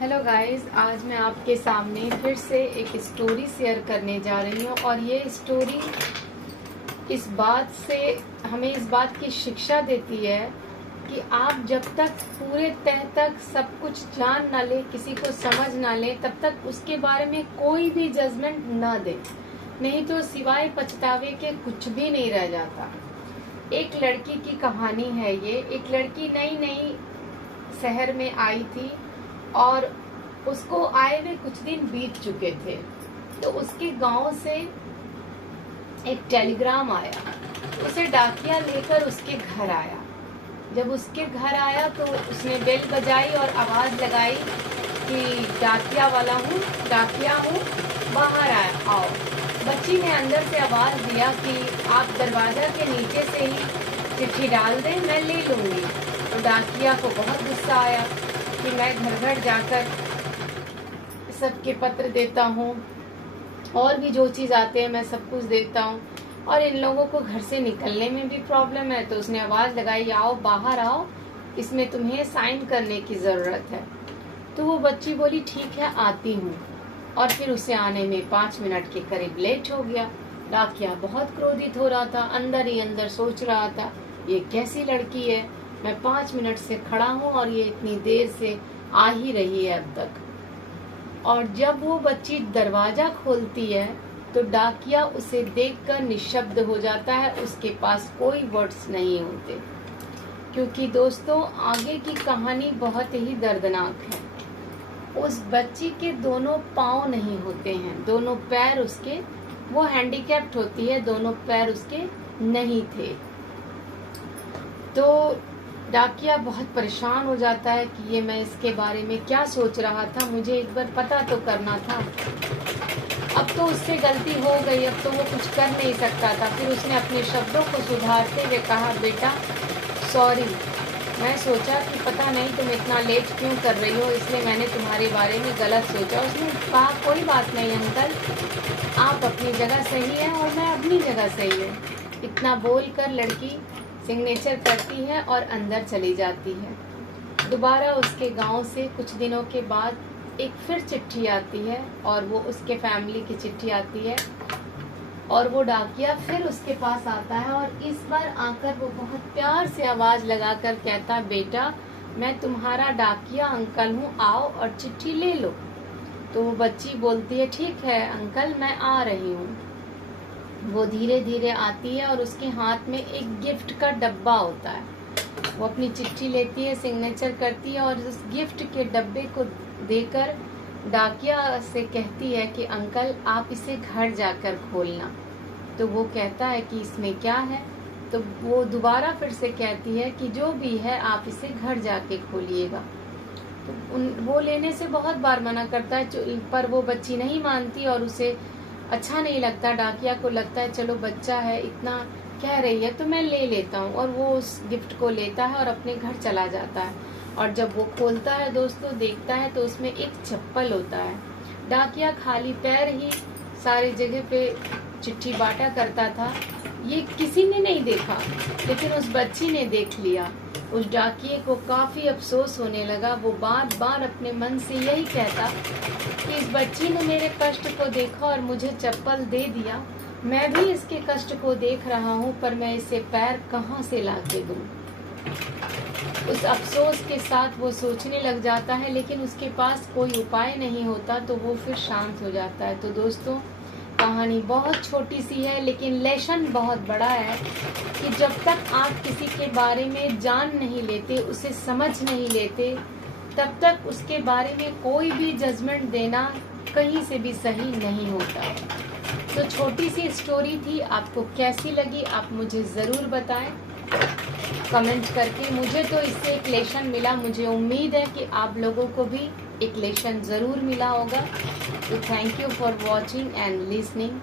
Hello guys, आज मैं आपके सामने फिर से एक स्टोरी शेयर करने जा रही हूँ और ये स्टोरी हमें इस बात की शिक्षा देती है कि आप जब तक पूरे तह तक सब कुछ जान ना ले, किसी को समझ ना ले, तब तक उसके बारे में कोई भी जजमेंट ना दे, नहीं तो सिवाय पछतावे के कुछ भी नहीं रह जाता। एक लड़की की कहानी है ये। एक लड़की नई नई शहर में आई थी और उसको आए हुए कुछ दिन बीत चुके थे, तो उसके गांव से एक टेलीग्राम आया। उसे डाकिया लेकर उसके घर आया। जब उसके घर आया तो उसने बेल बजाई और आवाज लगाई कि डाकिया वाला हूँ, डाकिया हूँ, बाहर आओ। बच्ची ने अंदर से आवाज दिया कि आप दरवाजा के नीचे से ही चिट्ठी डाल दें, मैं ले लूंगी। तो डाकिया को बहुत गुस्सा आया कि मैं घर घर जाकर सबके पत्र देता हूँ और भी जो चीज़ आते हैं मैं सब कुछ देता हूँ, और इन लोगों को घर से निकलने में भी प्रॉब्लम है। तो उसने आवाज़ लगाई, आओ बाहर आओ, इसमें तुम्हें साइन करने की ज़रूरत है। तो वो बच्ची बोली ठीक है, आती हूँ। और फिर उसे आने में 5 मिनट के करीब लेट हो गया। डाकिया बहुत क्रोधित हो रहा था, अंदर ही अंदर सोच रहा था ये कैसी लड़की है, मैं 5 मिनट से खड़ा हूँ और ये इतनी देर से आ ही रही है अब तक। और जब वो बच्ची दरवाजा खोलती है तो डाकिया उसे देखकर निशब्द हो जाता है। उसके पास कोई वर्ड्स नहीं होते, क्योंकि दोस्तों आगे की कहानी बहुत ही दर्दनाक है। उस बच्ची के दोनों पाँव नहीं होते हैं, दोनों पैर उसके, वो हैंडीकैप्ड होती है, दोनों पैर उसके नहीं थे। तो डाकिया बहुत परेशान हो जाता है कि ये मैं इसके बारे में क्या सोच रहा था, मुझे एक बार पता तो करना था। अब तो उससे गलती हो गई, अब तो वो कुछ कर नहीं सकता था। फिर उसने अपने शब्दों को सुधारते हुए कहा, बेटा सॉरी, मैं सोचा कि पता नहीं तुम इतना लेट क्यों कर रही हो, इसलिए मैंने तुम्हारे बारे में गलत सोचा। उसने कहा कोई बात नहीं अंकल, आप अपनी जगह सही है और मैं अपनी जगह सही है। इतना बोलकर लड़की सिग्नेचर करती है और अंदर चली जाती है। दोबारा उसके गांव से कुछ दिनों के बाद एक फिर चिट्ठी आती है और वो उसके फैमिली की चिट्ठी आती है और वो डाकिया फिर उसके पास आता है और इस बार आकर वो बहुत प्यार से आवाज लगाकर कहता, बेटा मैं तुम्हारा डाकिया अंकल हूँ, आओ और चिट्ठी ले लो। तो वो बच्ची बोलती है ठीक है अंकल, मैं आ रही हूँ। वो धीरे धीरे आती है और उसके हाथ में एक गिफ्ट का डब्बा होता है। वो अपनी चिट्ठी लेती है, सिग्नेचर करती है और उस गिफ्ट के डब्बे को देकर डाकिया से कहती है कि अंकल आप इसे घर जाकर खोलना। तो वो कहता है कि इसमें क्या है। तो वो दोबारा फिर से कहती है कि जो भी है आप इसे घर जाके खोलिएगा। तो वो लेने से बहुत बार मना करता है, पर वो बच्ची नहीं मानती और उसे अच्छा नहीं लगता। डाकिया को लगता है चलो बच्चा है, इतना कह रही है तो मैं ले लेता हूँ, और वो उस गिफ्ट को लेता है और अपने घर चला जाता है। और जब वो खोलता है दोस्तों, देखता है तो उसमें एक चप्पल होता है। डाकिया खाली पैर ही सारी जगह पे चिट्ठी बांटा करता था, ये किसी ने नहीं देखा, लेकिन उस बच्ची ने देख लिया। उस डाकिये को काफी अफसोस होने लगा। वो बार बार अपने मन से यही कहता कि इस बच्ची ने मेरे कष्ट को देखा और मुझे चप्पल दे दिया, मैं भी इसके कष्ट को देख रहा हूँ, पर मैं इसे पैर कहाँ से ला के दूँ। उस अफसोस के साथ वो सोचने लग जाता है, लेकिन उसके पास कोई उपाय नहीं होता, तो वो फिर शांत हो जाता है। तो दोस्तों कहानी बहुत छोटी सी है, लेकिन लेसन बहुत बड़ा है कि जब तक आप किसी के बारे में जान नहीं लेते, उसे समझ नहीं लेते, तब तक उसके बारे में कोई भी जजमेंट देना कहीं से भी सही नहीं होता। तो छोटी सी स्टोरी थी, आपको कैसी लगी आप मुझे ज़रूर बताएं कमेंट करके। मुझे तो इससे एक लेसन मिला, मुझे उम्मीद है कि आप लोगों को भी एक लेसन ज़रूर मिला होगा। तो thank you for watching and listening.